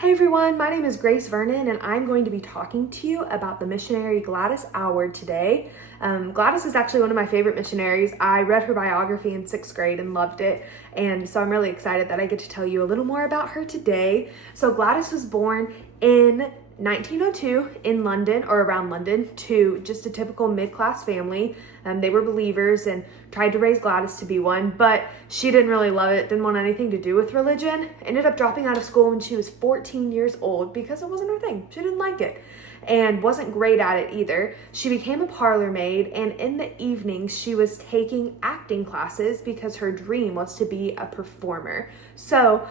Hey everyone, my name is Grace Vernon and I'm going to be talking to you about the missionary Gladys Aylward today. Gladys is actually one of my favorite missionaries. I read her biography in 6th grade and loved it, and so I'm really excited that I get to tell you a little more about her today. So Gladys was born in 1902 in London, or around London, to just a typical mid-class family. They were believers and tried to raise Gladys to be one, but she didn't really love it, didn't want anything to do with religion. Ended up dropping out of school when she was 14 years old because it wasn't her thing. She didn't like it and wasn't great at it either. She became a parlor maid, and in the evenings she was taking acting classes because her dream was to be a performer. So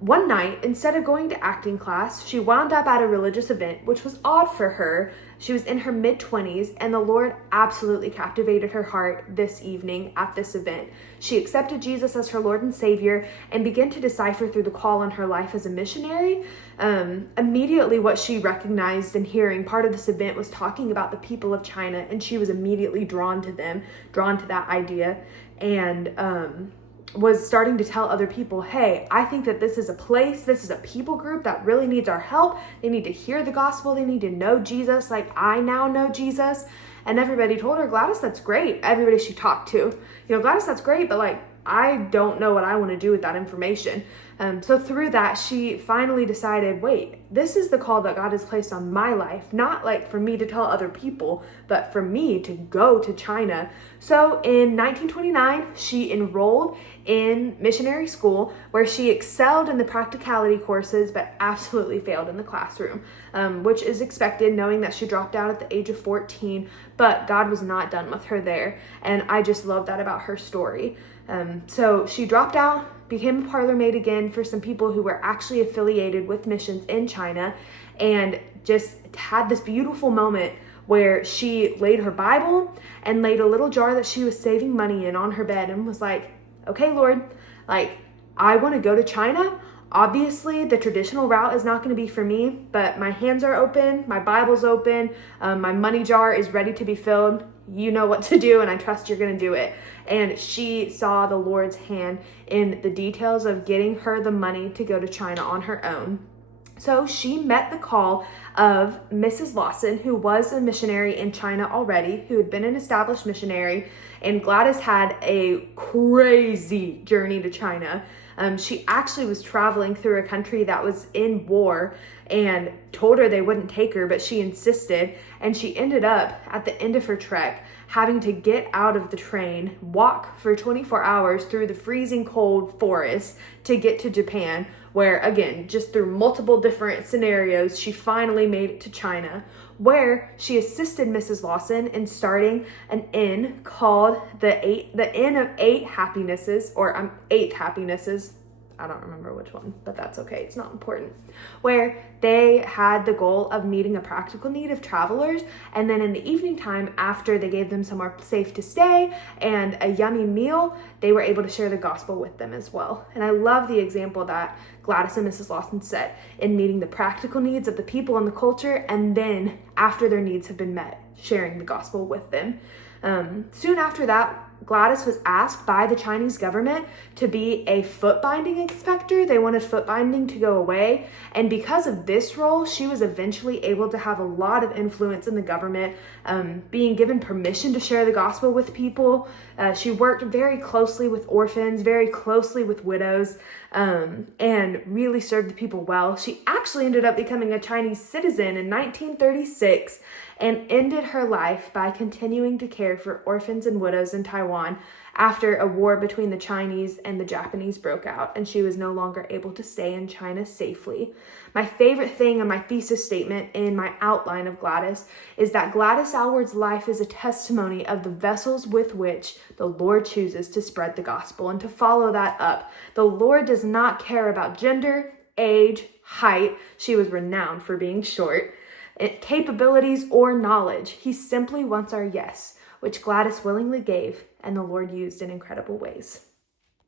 one night, instead of going to acting class, she wound up at a religious event, which was odd for her. She was in her mid-20s, and the Lord absolutely captivated her heart this evening at this event. She accepted Jesus as her Lord and Savior and began to decipher through the call on her life as a missionary. Immediately what she recognized in hearing part of this event was talking about the people of China, and she was immediately drawn to them, drawn to that idea, and was starting to tell other people, hey, I think that this is a place, this is a people group that really needs our help. They need to hear the gospel. They need to know Jesus like I now know Jesus. And everybody told her, Gladys, that's great. Everybody she talked to, Gladys, that's great, but I don't know what I want to do with that information. So through that, she finally decided, wait, this is the call that God has placed on my life, not for me to tell other people, but for me to go to China. So in 1929, she enrolled in missionary school where she excelled in the practicality courses, but absolutely failed in the classroom, which is expected knowing that she dropped out at the age of 14, but God was not done with her there. And I just love that about her story. So she dropped out, became a parlor maid again for some people who were actually affiliated with missions in China, and just had this beautiful moment where she laid her Bible and laid a little jar that she was saving money in on her bed and was like, okay, Lord, I want to go to China. Obviously, the traditional route is not going to be for me, but my hands are open, my Bible's open, my money jar is ready to be filled. You know what to do, and I trust you're going to do it. And she saw the Lord's hand in the details of getting her the money to go to China on her own. So she met the call of Mrs. Lawson, who was a missionary in China already, who had been an established missionary, and Gladys had a crazy journey to China. She actually was traveling through a country that was in war and told her they wouldn't take her, but she insisted, and she ended up at the end of her trek having to get out of the train, walk for 24 hours through the freezing cold forest to get to Japan, where again, just through multiple different scenarios, she finally made it to China, where she assisted Mrs. Lawson in starting an inn called the Inn of Eight Happinesses, or Eighth Happinesses. I don't remember which one, but that's okay. It's not important. Where they had the goal of meeting a practical need of travelers. And then in the evening time, after they gave them somewhere safe to stay and a yummy meal, they were able to share the gospel with them as well. And I love the example that Gladys and Mrs. Lawson set in meeting the practical needs of the people and the culture. And then after their needs have been met, sharing the gospel with them. Soon after that, Gladys was asked by the Chinese government to be a foot binding inspector. They wanted foot binding to go away. And because of this role, she was eventually able to have a lot of influence in the government, being given permission to share the gospel with people. She worked very closely with orphans, very closely with widows, and really served the people well. She actually ended up becoming a Chinese citizen in 1936 and ended her life by continuing to care for orphans and widows in Taiwan after a war between the Chinese and the Japanese broke out, and she was no longer able to stay in China safely. My favorite thing in my thesis statement in my outline of Gladys is that Gladys Aylward's life is a testimony of the vessels with which the Lord chooses to spread the gospel. And to follow that up, the Lord does not care about gender, age, height. She was renowned for being short. Capabilities or knowledge. He simply wants our yes, which Gladys willingly gave, and the Lord used in incredible ways.